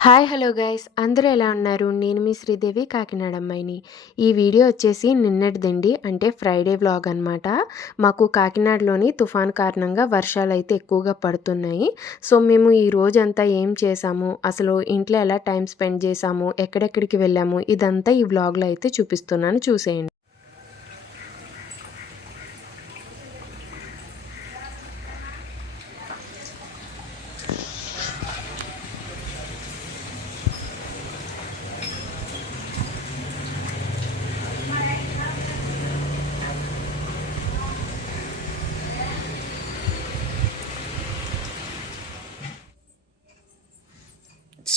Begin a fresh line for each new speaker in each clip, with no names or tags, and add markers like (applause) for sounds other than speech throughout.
Hi hello guys. అందరూ ఎలా ఉన్నారు? నేను మీ శ్రీదేవి కాకినాడ అమ్మాయిని ఈ వీడియో వచ్చేసి నిన్నటిదండి. అంటే ఫ్రైడే వ్లాగ్ అనమాట మాకు కాకినాడలోని తుఫాన్ కారణంగా వర్షాలు అయితే ఎక్కువగా పడుతున్నాయి. సో మేము ఈ రోజంతా ఏం చేసాము అసలు ఇంట్లో ఎలా టైం స్పెండ్ చేసాము ఎక్కడెక్కడికి వెళ్ళాము? ఇదంతా ఈ వ్లాగ్లో అయితే చూపిస్తున్నాను. చూసేయండి.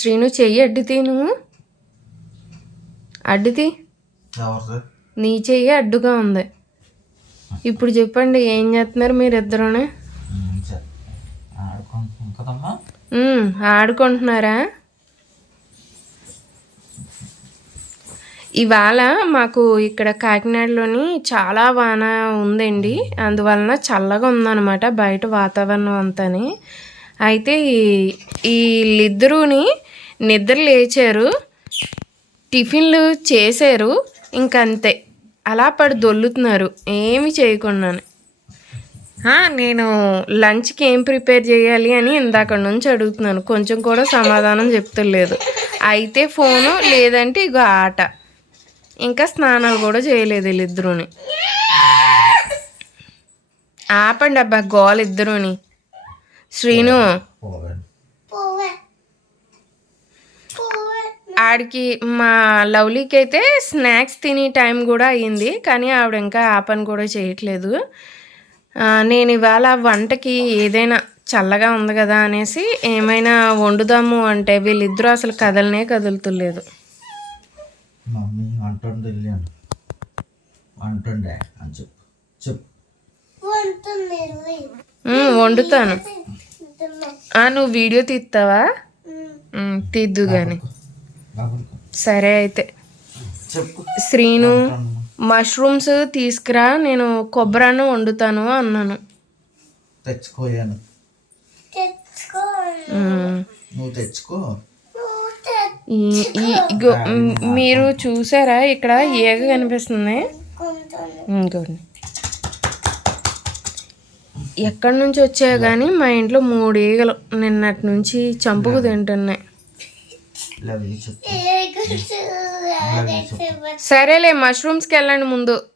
శ్రీను చెయ్యి అడ్డుతీ నువ్వు. అడ్డుతీ
ఎవరిది
నీ చెయ్యి అడ్డుగా ఉంది. ఇప్పుడు చెప్పండి ఏం చేస్తున్నారు మీరిద్దరూనే?
కదమ్మా
ఉమ్, ఆడుకుంటున్నారా? ఇవాళ మాకు ఇక్కడ కాకినాడలోని చాలా వాన ఉందండి. అందువలన చల్లగా ఉందన్నమాట బయట వాతావరణం అంతాని. అయితే ఈ- వీళ్ళిద్దరూని నిద్ర లేచారు టిఫిన్లు చేశారు ఇంకంతే. అలా పడి దొల్లుతున్నారు. ఏమి చేయకుండాను. నేను లంచ్కి ఏం ప్రిపేర్ చేయాలి అని ఇందాక నుంచి అడుగుతున్నాను. కొంచెం కూడా సమాధానం చెప్తలేదు. అయితే ఫోను లేదంటే ఇగో ఆట. ఇంకా స్నానాలు కూడా చేయలేదు వీళ్ళిద్దరూని. ఆపండి అబ్బా గోల్ ఇద్దరుని శ్రీను
పోవండి
ఆడికి మా లవ్లీకి అయితే స్నాక్స్ తినే టైం కూడా అయ్యింది కానీ ఆవిడ ఇంకా ఆ పని కూడా చేయట్లేదు. నేను ఇవాళ వంటకి ఏదైనా చల్లగా ఉంది కదా అనేసి ఏమైనా వండుదాము అంటే వీళ్ళిద్దరూ అసలు కదలనే కదులుతులేదు.
మమ్మీ వంటుండి వెళ్ళాను వంటుండే అని చెప్పు. చెప్పు.
ఉమ్, వండుతాను. ఆ, నువ్వు వీడియో తీస్తావా? తీద్దు కానీ సరే అయితే.
చెప్పు.
శ్రీను. మష్రూమ్స్ తీసుకురా నేను కొబ్బరాను వండుతాను అన్నాను.
తెచ్చుకోయాను. నువ్వు తెచ్చుకో.
మీరు చూసారా ఇక్కడ ఏగ కనిపిస్తుంది. ఇంకోండి ఎక్కడి నుంచి వచ్చాయో కానీ మా ఇంట్లో మూడు ఈగలు. నిన్నటి నుంచి చంపుకు తింటున్నాయి. సరేలే మష్రూమ్స్కి వెళ్ళండి ముందు.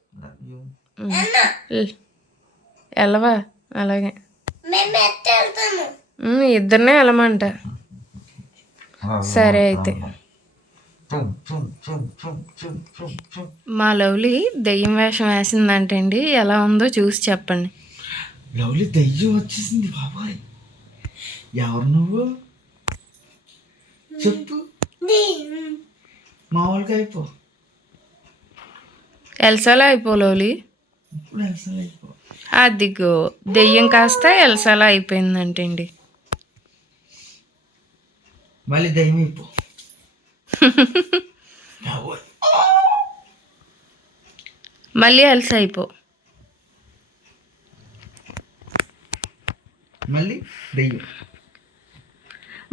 వెళ్ళవా? అలాగే. ఇద్దరినే వెళ్ళమంట. సరే అయితే. మా లవ్లీ దెయ్యం వేషం వేసిందంటండి. ఎలా ఉందో చూసి చెప్పండి.
లవ్లీ దయ్యం వచ్చేసింది బాబాయ్. ఎవరు నువ్వు? చెప్పు. మామూలుగా అయిపో.
ఎల్సాలా అయిపో లవ్లీ
ఇప్పుడు అసలు అయిపో.
అదిగో దెయ్యం కాస్త ఎల్సాలా అయిపోయిందంటండి.
మళ్ళీ దయ్యం (laughs) అయిపో.
మళ్ళీ ఎల్సా అయిపో.
మళ్ళీ దయ్యం.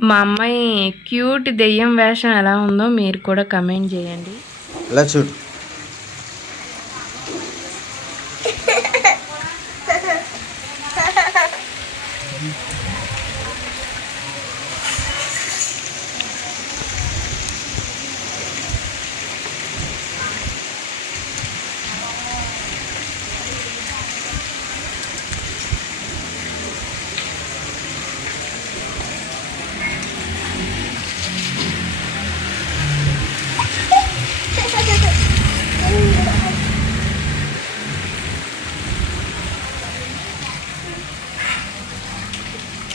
మా అమ్మాయి క్యూట్ దెయ్యం వేషం ఎలా ఉందో మీరు కూడా కమెంట్ చేయండి.
ఇలా చూడు.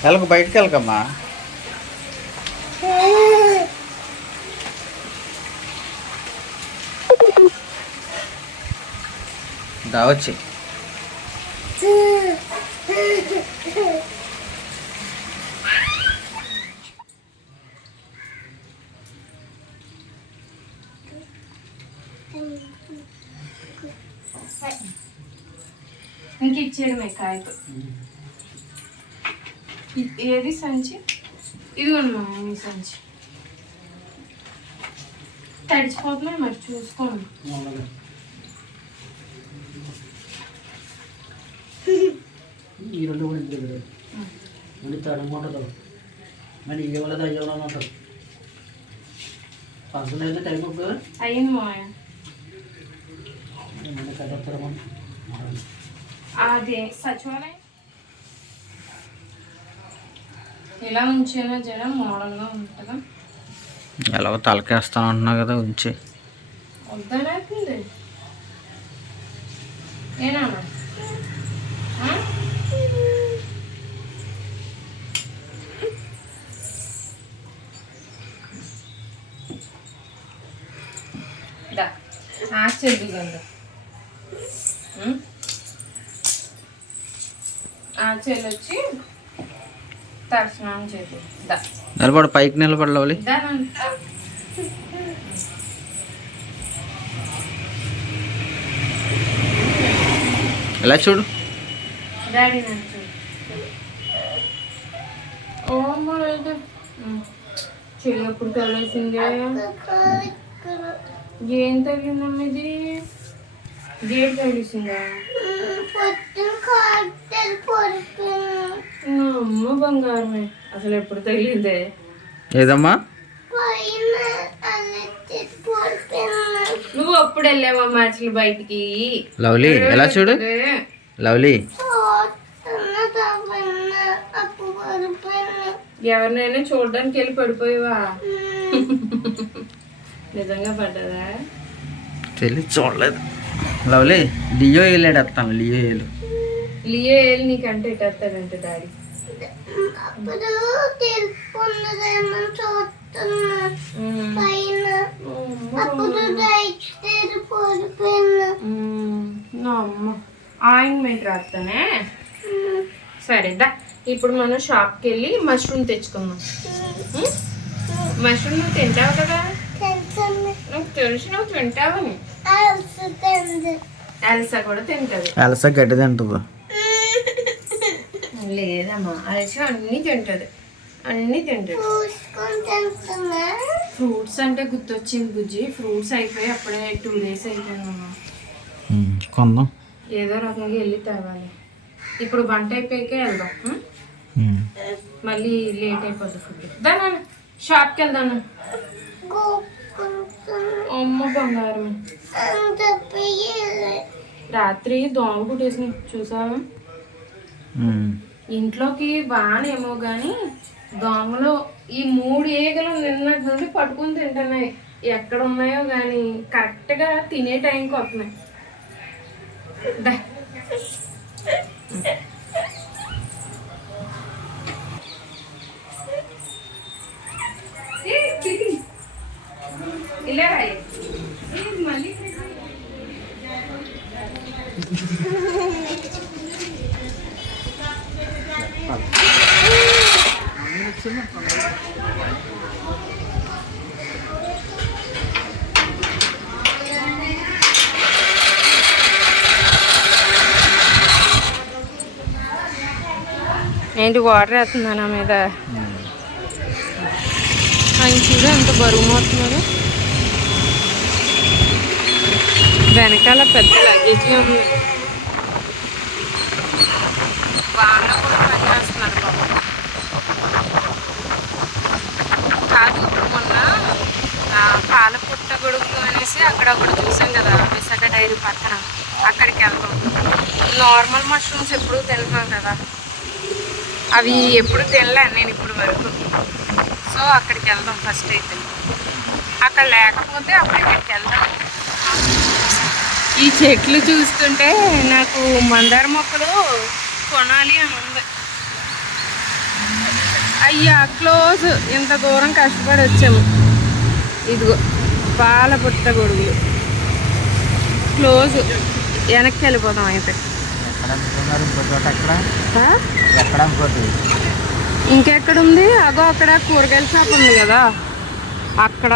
వెళ్ళకు బయటికి వెళ్ళకమ్మా. దావచ్చి
ఇంక ఇచ్చేయడమే కాయతో ఇ- ఏది సంచి? ఇదిగోండి మా మీ సంచి. తడిచిపోతున్నాయి మరి చూసుకోండి.
ఈ రెండు కూడా ఇంటి దగ్గర. తడంగా ఉంటుంది మరి ఇవి వల్ల అయ్యవలా ఉంటుంది. ఫంక్షన్ అయితే టైం ఇప్పుడు
అయ్యింది మాయ అదే సచివాలయం? ఇలా ఉంచేనా జడ మోడల్గా ఉంటుందా?
ఎలాగో తలకేస్తాను అంటున్నా కదా ఉంచి.
వద్దనేస్తుంది ఏనా ఆశ్చర్యంగా ఆశ్చర్యం వచ్చి దర్శనం చేద్దాం
నిలబడి పైకి నిలబడి లవ్లీ
దానంతా
ఇలా చూడు?
చెయ్యి ఎప్పుడు తగిలేసిందే? ఏం తగిలిందమ్మ ఇది? గేట్ తగిలేసిందా? అమ్మ బంగారమే. అసలు ఎప్పుడు తగిలిందే?
ఏదమ్మా?
నువ్వు అప్పుడు వెళ్ళావమ్మా అసలు బయటికి?
లవ్లీ ఎలా చూడు? లవ్లీ.
ఎవరినైనా చూడడానికి వెళ్ళి పడిపోయావా? నిజంగా పడ్డదా?
తెలియదు చూడలేదు. లవ్లీ లియో వెళ్ళాడు వస్తాను లియో వేలు
లియో వెళ్ళి నీకంటే ఇట్టేస్తాడంటే డాడీ. ఉమ్. ఉమ్, నా అమ్మ. ఆయింట్మెంట్ రాస్తానే సరే దా. ఇప్పుడు మనం షాప్కి వెళ్ళి మష్రూమ్ తెచ్చుకుందాం? మష్రూమ్ నువ్వు తింటావు కదా? నాకు తెలిసి నువ్వు తింటావని. ఎల్సా కూడా తింటది.
ఎలస గడ్డి తింటుందా.
లేదమ్మా. అలసి అన్నీ తింటది. అన్నీ తింటది. ఫ్రూట్స్ అంటే గుర్తొచ్చింది బుజ్జి. ఫ్రూట్స్ అయిపోయి అప్పుడే టూ డేస్ అయిపోయిందమ్మా.
కొందాం.
ఏదో రకంగా వెళ్ళి తేవాలి ఇప్పుడు వంట అయిపోయాకే వెళ్దాం. మళ్ళీ లేట్ అయిపోద్ది ఫుడ్ దాని షాప్కి వెళ్దాను అమ్మ బంగారం. రాత్రి దోమ కుట్టేసి చూసావా. ఇంట్లోకి బాగానేమో కానీ దోమలు ఈ మూడు ఈగలు నిన్నటి నుండి పట్టుకుని తింటున్నాయి. ఎక్కడ ఉన్నాయో కానీ కరెక్ట్గా తినే టైంకి వస్తున్నాయి. ఇలా మళ్ళీ ఏంటి వాటర్ వేస్తుందా నా మీద? ఆయన చూడు ఎంత బరువు మోస్తున్నారు వెనకాల పెద్ద లగేజ్ ఉంది వాళ్ళు కూడా పనిచేస్తున్నారు పాపం కాదు మొన్న ఆ, పాల పుట్ట గొడుగు ఇక్కడ అక్కడ ఒకటి చూసాం కదా విశాఖ డైరీ పక్కన. అక్కడికి వెళ్తాం నార్మల్ మష్రూమ్స్ ఎప్పుడు తింటున్నాం కదా. అవి ఎప్పుడు తినలే నేను ఇప్పుడు వరకు. సో అక్కడికి వెళ్దాం ఫస్ట్ అయితే. అక్కడ లేకపోతే అప్పుడు ఇక్కడికి వెళ్దాం. ఈ చెట్లు చూస్తుంటే నాకు మందార మొక్కలు కొనాలి అని ఉంది. అయ్యా క్లోజ్ ఇంత దూరం కష్టపడి వచ్చాము. ఇదిగో. పాల పుట్ట గొడుగులు. క్లోజ్. వెనక్కి వెళ్ళిపోదాం అయితే.
ఇంకెక్కడ
ఉంది అగో అక్కడ కూరగాయల షాప్ ఉంది కదా. అక్కడ.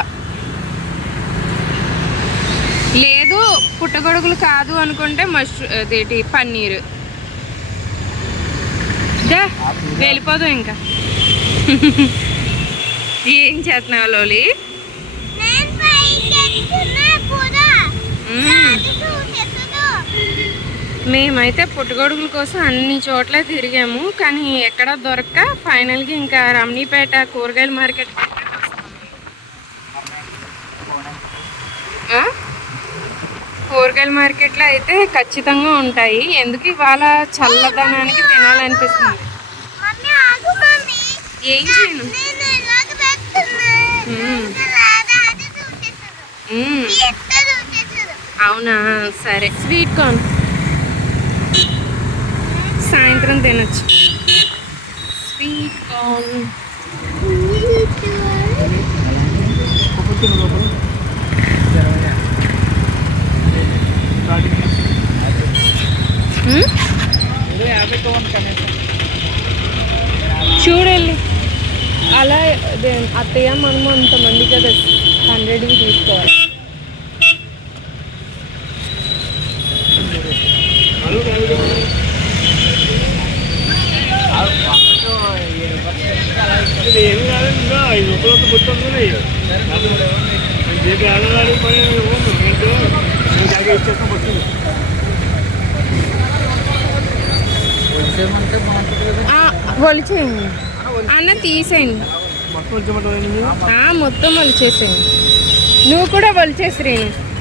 లేదు పుట్టగొడుగులు కాదు అనుకుంటే మష్రూ అదేంటి పన్నీరు. వెళ్ళిపోదాం ఇంకా. (laughs) ఏం చేస్తున్నావు లోలి? మేమైతే పుట్టగొడుగుల కోసం అన్ని చోట్ల తిరిగాము కానీ ఎక్కడ దొరక్క ఫైనల్గా ఇంకా రమణీపేట కూరగాయల మార్కెట్ కూరగాయల మార్కెట్లో అయితే ఖచ్చితంగా ఉంటాయి. ఎందుకు ఇవాళ చల్లదనానికి తినాలనిపిస్తుంది? ఏం చేయను. అవునా? సరే. స్వీట్ కార్న్ సాయంత్రం తినొచ్చు. Sweet corn? చూడండి అలా అత్తయ్య మనము అంతమంది కదా. హండ్రెడ్వి తీసుకోవాలి.
వచ్చేమంటే బాగుంటుంది కదా
అన్న తీసేయండి.
మొత్తం
వాళ్ళు చేసేయండి. నువ్వు కూడా ఒలిచేసి రేణు.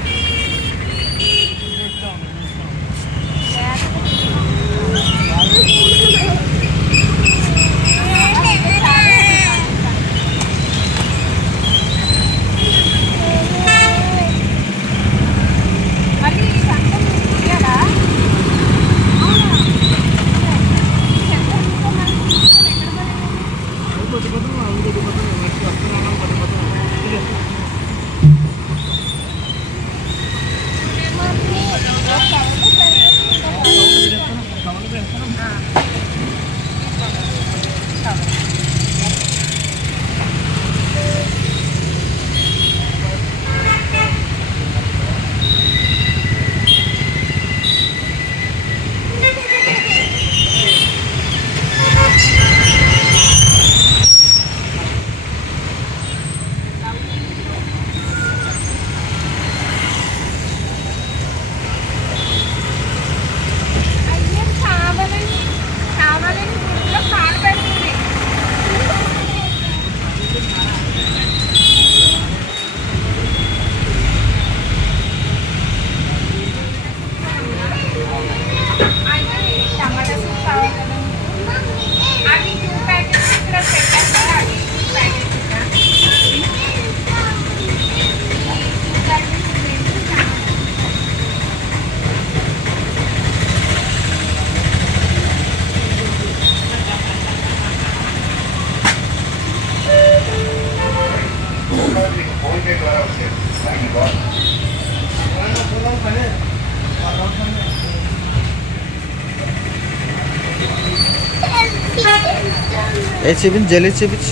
చూపించి జల్లి చూపించి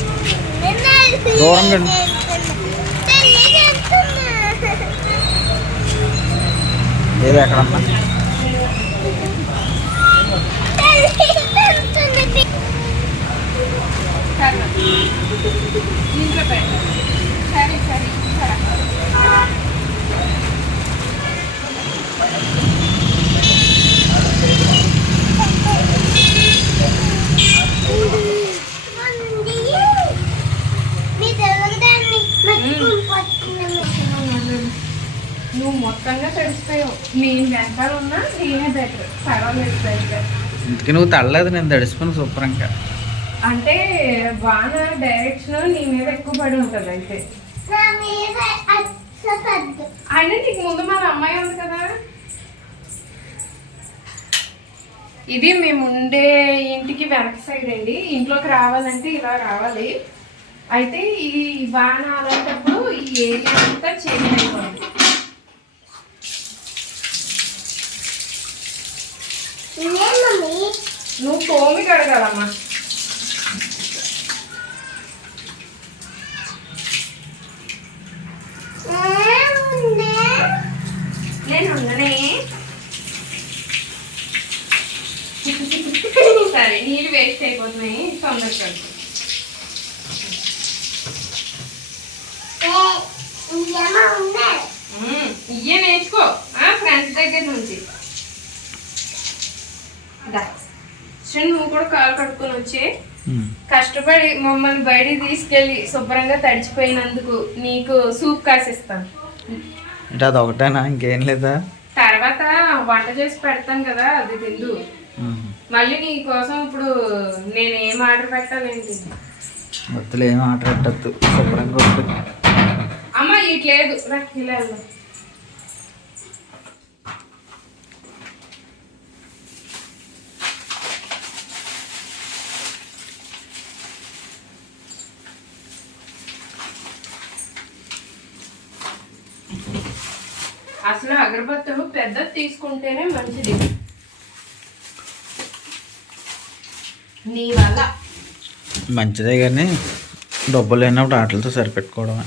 దూరంగా ఉండు. ఏది ఎక్కడమ్మా
నువ్వు మొత్తంగా తడిసిపోయావు నేను వెనకాల ఉన్నా నేనే
ఇంటికి నువ్వు తడలేదు నేను తడిసిపోను శుభ్రంగా
అంటే వాన డైరెక్షన్ నీ మీద ఎక్కువ పడి ఉంటుంది అయితే అయినా నీకు ముందు మన అమ్మాయి ఉంది కదా? ఇది మేము ఉండే ఇంటికి వెనక సైడ్ అండి. ఇంట్లోకి రావాలంటే ఇలా రావాలి. అయితే ఈ వాన అలాంటప్పుడు ఈ ఏరియా అంతా చేంజ్ అయిపోయింది నువ్వు తోమి కడగాలమ్మా. నేను ఉండనే సరే నీళ్ళు వేస్ట్ అయిపోతున్నాయి. తొందరగా కడుగు. ఉమ్, ఇయ్యే నేర్చుకో. ఫ్రెండ్స్ దగ్గర నుంచి. శ్రీ నువ్వు కూడా కాలు కట్టుకొని వచ్చే.
ఉమ్.
కష్టపడి మమ్మల్ని బయటికి తీసుకెళ్ళి శుభ్రంగా తడిచిపోయినందుకు నీకు సూప్ కాసిస్తాను.
అంటే అది ఒకటేనా? ఇంకేం లేదా?
తర్వాత వంట చేసి పెడతాను కదా అది తిందు.
ఉమ్.
మళ్ళీ నీ కోసం ఇప్పుడు నేను ఏం ఆర్డర్ పెట్టాలేంటి
వద్దులే ఏం ఆర్డర్ పెట్టద్దు. శుభ్రంగా
అమ్మ ఇట్లేదు. రా ఇలా అసలు అగరబత్తులు పెద్దది తీసుకుంటేనే మంచిది. నీ వల్ల.
మంచిదే కానీ డబ్బులు లేనప్పుడు ఆటలతో సరిపెట్టుకోవడమే.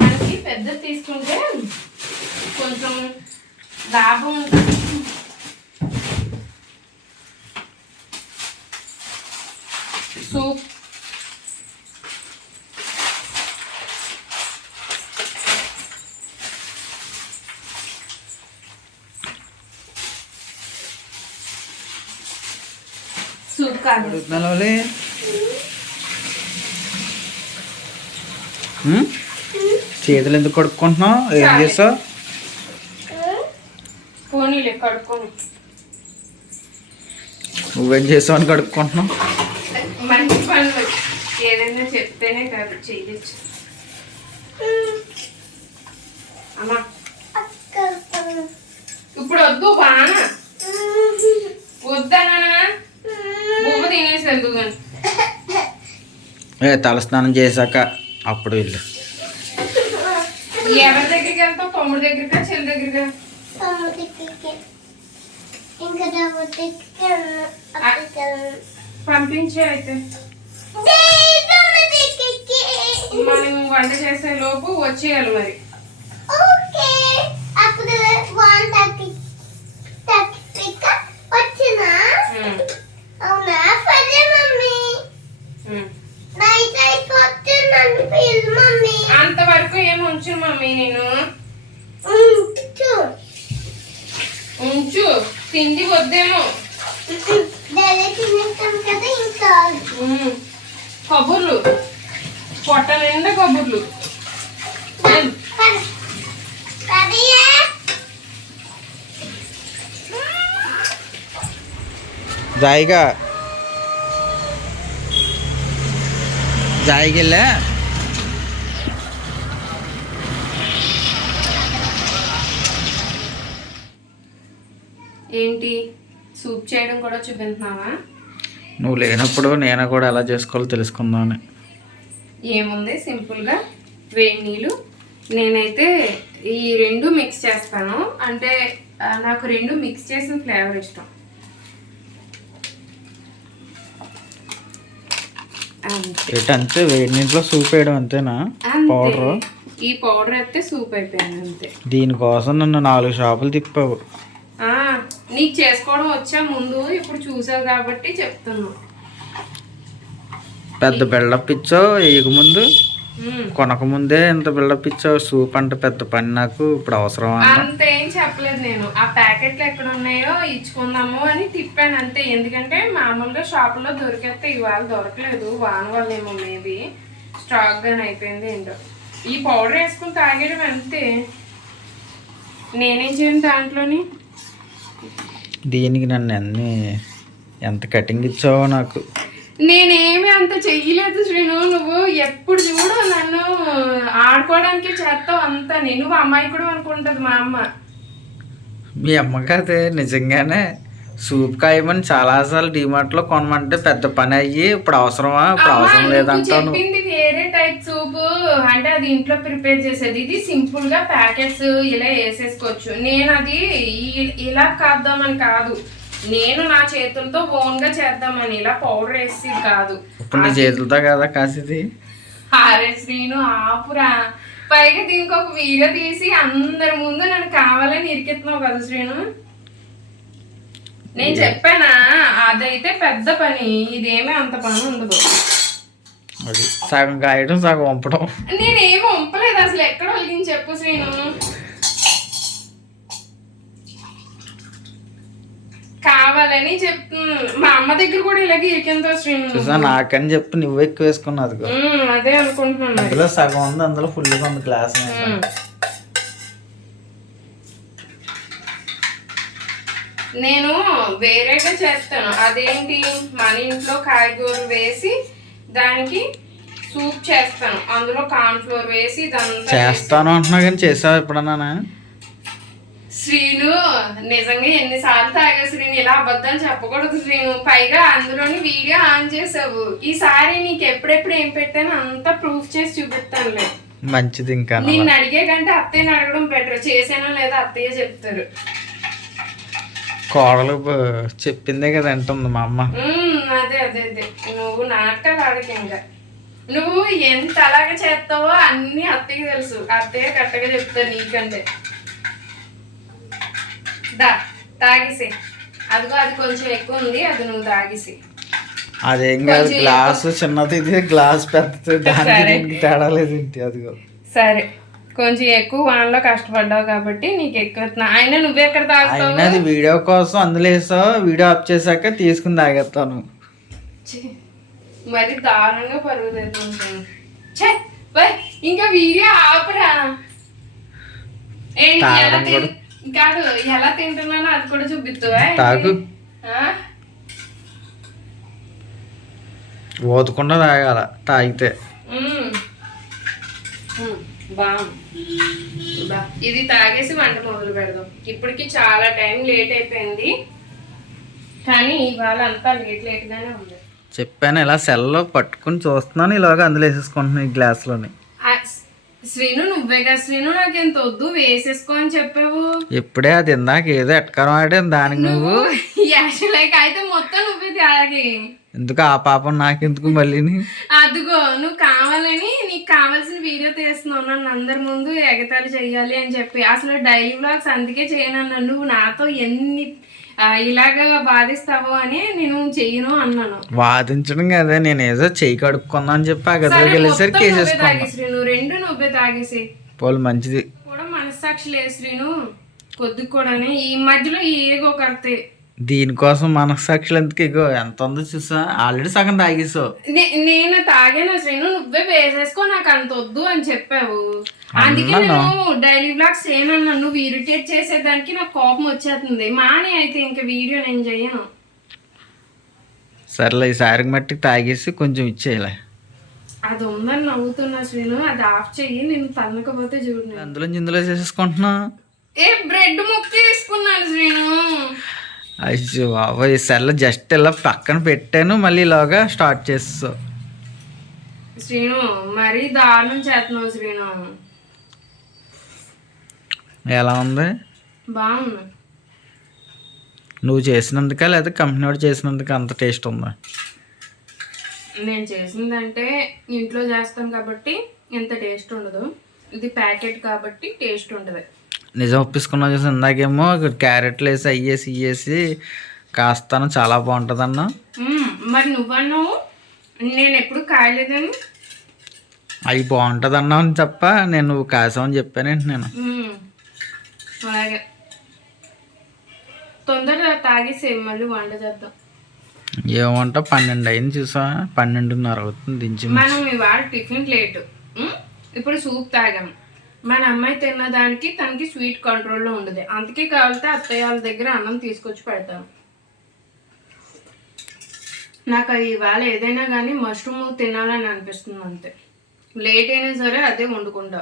మనకి పెద్దది తీసుకుంటే కొంచెం లాభం ఉంటుంది సూప్
ఉమ్? చేతులు ఎందుకు కడుక్కుంటున్నావు? ఏం
కడుక్కొని.
నువ్వేం చేసావు అని కడుక్కుంటున్నావు?
మంచి పనులు. ఏదైనా చెప్తేనే కాదు చేయొచ్చు. అమ్మా. ఇప్పుడు వద్దు బాణ వద్దనా బొమ్మ
ఏ తలస్నానం చేశాక అప్పుడు వెళ్ళు.
ఎవరి దగ్గరికి వెళ్తావు? తమ్ముడి దగ్గరికా చెల్లి దగ్గరికా?
ఇంకా
పంపించే అయితే. మనం వంట చేసే లోపు వచ్చేయాలి మరి.
ఓకే అప్పుడు అవునా? సరే మమ్మీ. నైట్ అయిపోతే నన్ను పిలు మమ్మీ.
అంతవరకు ఏం ఉంచు మమ్మీ నేను
చూ
ఉంచు. తిండి వద్దేమో. కబుర్లు పొట్ట నిండా కబుర్లు వెళ్ళు.
కదియా
జాయిగా. జాయికి వెళ్ళా
ఏంటి? సూప్ చేయడం కూడా చూపించినావా?
నువ్వు లేనప్పుడు నేను కూడా ఎలా చేసుకోవాలో తెలుసుకుందామని.
ఏముంది? సింపుల్గా వేడి నీళ్ళు. నేనైతే ఈ రెండు మిక్స్ చేస్తాను. అంటే నాకు రెండు మిక్స్ చేసిన ఫ్లేవర్ ఇష్టం. అంతే.
ఏంటంటే వేడి నీటిలో సూప్ వేయడం అంతేనా?
అంతే.
పౌడర్
ఈ పౌడర్ అయితే సూప్ అయిపోయింది అంతే.
దీనికోసం నన్ను నాలుగు షాపులు తిప్పావు.
నీకు చేసుకోవడం వచ్చా ముందు? ఇప్పుడు చూసావు కాబట్టి చెప్తున్నాను
పెద్ద బిల్డప్ ఇచ్చావు వేయక ముందు?
ఉమ్.
కొనక ముందే ఇంత బిల్డప్ ఇచ్చావు సూప్ అంటే పెద్ద పని నాకు ఇప్పుడు అవసరం
అంత ఏం చెప్పలేదు నేను. ఆ ప్యాకెట్లు ఎక్కడ ఉన్నాయో ఇచ్చుకుందాము అని తిప్పాను అంతే. ఎందుకంటే మామూలుగా షాపులో దొరికేస్తే ఇవాళ దొరకలేదు. వాన వల్ల ఏమో మేబీ. స్టాక్ గాని అయిపోయింది ఏంటో. ఈ పౌడర్ వేసుకుని తాగేయడం అంతే. నేనేం చేయను దాంట్లోని?
దీనికి నన్ను అన్ని ఎంత కటింగ్ ఇచ్చావో నాకు.
నేనేమి అంత చెయ్యలేదు శ్రీను. నువ్వు ఎప్పుడు చూడు నన్ను ఆడుకోవడానికి చేస్తావు అంతా. నువ్వు అమ్మాయి కూడా అనుకుంటది మా అమ్మ.
మీ అమ్మ కదే నిజంగానే సూప్ కాయమని చాలాసార్లు డిమార్ట్లో కొనమంటే పెద్ద పని అయ్యి ఇప్పుడు అవసరమా? ఇప్పుడు అవసరం.
చెప్పింది వేరే టైప్ సూప్. అంటే అది ఇంట్లో ప్రిపేర్ చేసేది. ఇది సింపుల్గా ప్యాకెట్స్ ఇలా వేసేసుకోవచ్చు. నేను అది ఇలా కాద్దామని కాదు. నేను నా చేతులతో ఓన్గా చేద్దామని ఇలా పౌడర్ వేసి కాదు.
ఇప్పుడు నీ చేతులతో కదా కాసిది?
అరే శ్రీను ఆపురా. పైగా దీనికి ఒక వీడియో తీసి అందరి ముందు నన్ను కావాలని ఇరికెత్తున్నావు కదా శ్రీను. నేను చెప్పానా? అదైతే పెద్ద పని. ఇదేమీ అంత పని ఉండదు.
సగం కాయడం సగం వంపడం.
నేనేం వంపలేదు. అసలు ఎక్కడ వాళ్ళకి చెప్పు శ్రీను. కావాలని చెప్ మా అమ్మ దగ్గర కూడా ఇలాగే ఇరికిందో శ్రీను
నాకని చెప్పి నువ్వు ఎక్కువ
ఉమ్, అదే అనుకుంటున్నాను.
అందులో సగం ఉంది అందులో ఫుల్గా ఉంది గ్లాస్.
నేను వేరేగా చేస్తాను. అదేంటి? మన ఇంట్లో కాయగూరలు వేసి దానికి సూప్ చేస్తాను. అందులో కార్న్ ఫ్లోర్ వేసి ఇదంతా
చేస్తాను అంటున్నావు కానీ చేసావు ఎప్పుడన్నా?
శ్రీను నిజంగా ఎన్నిసార్లు తాగా శ్రీను? ఇలా అబద్ధాలు చెప్పకూడదు శ్రీను. పైగా అందులోని వీడియో ఆన్ చేసావు. ఈసారి నీకు ఎప్పుడెప్పుడు ఏం పెట్టానో అంతా ప్రూఫ్ చేసి చూపిస్తానులే.
మంచిది ఇంకా
నిన్ను అడిగే కంటే అత్తయ్యని అడగడం బెటర్. చేసానో లేదా అత్తయ్య చెప్తారు.
కోడలు చెప్పిందే కదా అంటుంది మా అమ్మ.
అదే అదే అదే. నువ్వు నాటకాలు ఆడకి ఇంకా. నువ్వు ఎంత అలాగా చేస్తావో అన్ని అత్తయ్యకి తెలుసు. అత్తయ్య కరెక్ట్గా చెప్తారు నీకంటే. దా తాగేసి. అదిగో అది కొంచెం ఎక్కువ ఉంది అది నువ్వు తాగేసి.
అదేం కాదు గ్లాస్ చిన్నది ఇది గ్లాస్ పెద్దది దానికి తేడా లేదు ఏంటి అదిగో.
సరే. కొంచెం ఎక్కువ వానలో కష్టపడ్డావు కాబట్టి నీకు ఎక్కువ ఆయన నువ్వు ఎక్కడ తాగుతావు?
అది వీడియో కోసం అందులో వేసావు వీడియో ఆఫ్ చేశాక తీసుకుని తాగేస్తాను.
మరి దారుణంగా పరుగు బై ఇంకా వీడియో ఆపరా. ఏ, కాదు ఎలా తింటున్నానో అది కూడా చూపిస్తావా
తాగు.
ఆ?
ఓతకుండా తాగాల తాగితే.
బాగుంది. ఇది తాగేసి వంట మొదలు పెడదాం. ఇప్పటికి చాలా టైం లేట్ అయిపోయింది. కానీ ఇవాళ అంతా లేట్ లేట్గానే ఉంది.
చెప్పాను ఇలా సెల్లో పట్టుకుని చూస్తున్నాను ఇలాగ అందులో వేసేసుకుంటున్నాను ఈ గ్లాస్లోని.
శ్రీను నువ్వేగా శ్రీను నాకు ఎంత వద్దు? వేసేసుకో అని చెప్పావు.
ఇప్పుడే అది ఇందాక ఏదో ఎట్కరం ఆడాను దానికి నువ్వు
యాక్చువల్గా అయితే మొత్తం నువ్వే తాగి
ఎందుకు ఆ పాపం నాకెందుకు మళ్ళీని
అదిగో నువ్వు కావాలని నీకు కావాల్సిన వీడియో తీస్తున్నావు. నన్ను అందరి ముందు ఎగతాళి చెయ్యాలి అని చెప్పి. అసలు డైలీ వ్లాగ్స్ అందుకే చేయను నువ్వు నాతో ఎన్ని ఇలాగా బాధిస్తావో అని నేను చెయ్యను అన్నాను.
వాదించడం కదా నేను ఏదో చెయ్యి కడుక్కున్నా అని చెప్పి ఆ
సరే,
గదిలోకి వెళ్ళేసరికి
మొత్తం నువ్వే రెండు నువ్వే తాగేసి.
పోలు మంచిది.
కూడా మనస్సాక్షి లేదు శ్రీను కొద్ది కూడా ఈ మధ్యలో ఏగో కడితే
దీనికోసం మనసాక్షులు ఎందుకు ఇగో ఎంత ఉందో చూసా? ఆల్రెడీ సగం తాగేసావు.
నేను తాగాను శ్రీను నువ్వే వేసేసుకో నాకు అంత వద్దు అని చెప్పావు. అందుకే. నేను డైలీ బ్లాగ్స్ చేయనన్నా. నువ్వు ఇరిటేట్ చేసేదానికి నాకు కోపం వచ్చేస్తుంది. మానే అయితే ఇంకా వీడియో నేను చెయ్యను
సర్లే ఈసారికి మట్టికి తాగేసి కొంచెం ఇచ్చేయలే.
అది ఉందని నవ్వుతున్నా శ్రీను. అది ఆఫ్ చెయ్యి నేను తన్నకపోతే చూడు నేను.
అందులో ఇందులో చేసేసుకుంటున్నా.
ఏ బ్రెడ్ ముక్క తీసుకున్నాను శ్రీను.
అయ్యో బాబా ఈ సెల్ జస్ట్ ఇలా పక్కన పెట్టాను. మళ్ళీ ఇలాగా స్టార్ట్ చేస్తావు
శ్రీను మరీ దారుణం చేస్తున్నావు శ్రీను.
ఎలా ఉంది?
బాగుంది.
నువ్వు చేసినందుక లేదా కంపెనీ వాడు చేసినందుకు అంత టేస్ట్ ఉందా?
నేను చేసిందంటే ఇంట్లో చేస్తాను కాబట్టి ఎంత టేస్ట్ ఉండదు. ఇది ప్యాకెట్ కాబట్టి టేస్ట్ ఉంటుంది.
నిజం ఒప్పించుకున్నావు చూసి ఇందాకేమో క్యారెట్లు వేసి అయ్యేసి ఇయ్యేసి కాస్తాను చాలా బాగుంటుంది అన్నా
మరి నువ్వన్నావు? నేను ఎప్పుడు కాయలేదని?
అవి బాగుంటుంది అన్నావు అని తప్ప నేను నువ్వు కాసావని చెప్పానేంటి నేను?
అలాగే. తొందరగా తాగేసే మళ్ళీ వంట చేద్దాం.
ఏమంటా? పన్నెండు అయింది చూసా. పన్నెండున్నర అవుతుంది దించి
మనం ఇవాళ టిఫిన్ లేట్? ఇప్పుడు సూప్ తాగాం. మన అమ్మాయి తిన్నదానికి తనకి స్వీట్ కంట్రోల్లో ఉండదు. అందుకే కావాలితే అత్తయ్య వాళ్ళ దగ్గర అన్నం తీసుకొచ్చి పెడతాను నాకు ఇవాళ ఏదైనా కానీ మష్రూమ్ తినాలని అనిపిస్తుంది అంతే. లేట్ అయినా సరే అదే వండుకుంటా.